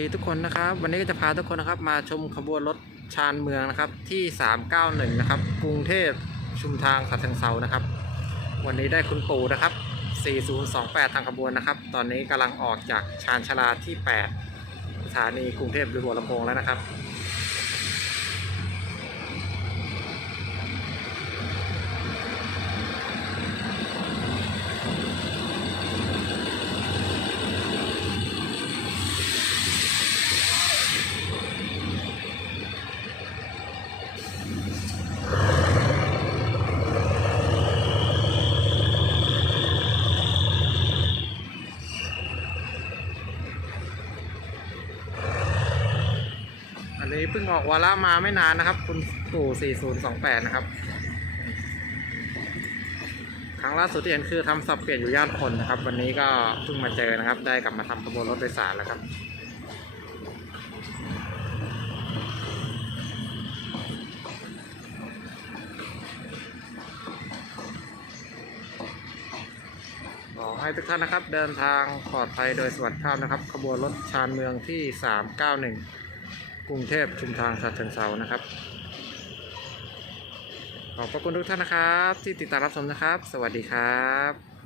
ดีทุกคนนะครับ วันนี้ก็จะพาทุกคนนะครับ มาชมขบวนรถชานเมืองนะครับ ที่ 391 นะครับ กรุงเทพชุมทางสัตงเซานะครับ วันนี้ได้คุณปู่นะครับ 4028 ทางขบวนนะครับ ตอนนี้กำลังออกจากชานชลาที่ 8 สถานีกรุงเทพหรือหัวลำโพงแล้วนะครับ นนี้เพิ่งออกวาระมาไม่นานนะครับ คุณปู่4028 นะครับ ครั้งล่าสุดที่เห็นคือทำสับเปลี่ยนอยู่ย่านคนนะครับ วันนี้ก็เพิ่งมาเจอนะครับ ได้กลับมาทำขบวนรถโดยสารแล้วครับขอให้ทุกท่านนะครับเดินทางปลอดภัยโดยสวัสดิภาพนะครับ ขบวนรถชานเมืองที่ 391 กรุงเทพชุมทางฉะเชิงเซานะครับ ขอบพระคุณทุกท่านนะครับ ที่ติดตามรับชมนะครับ สวัสดีครับ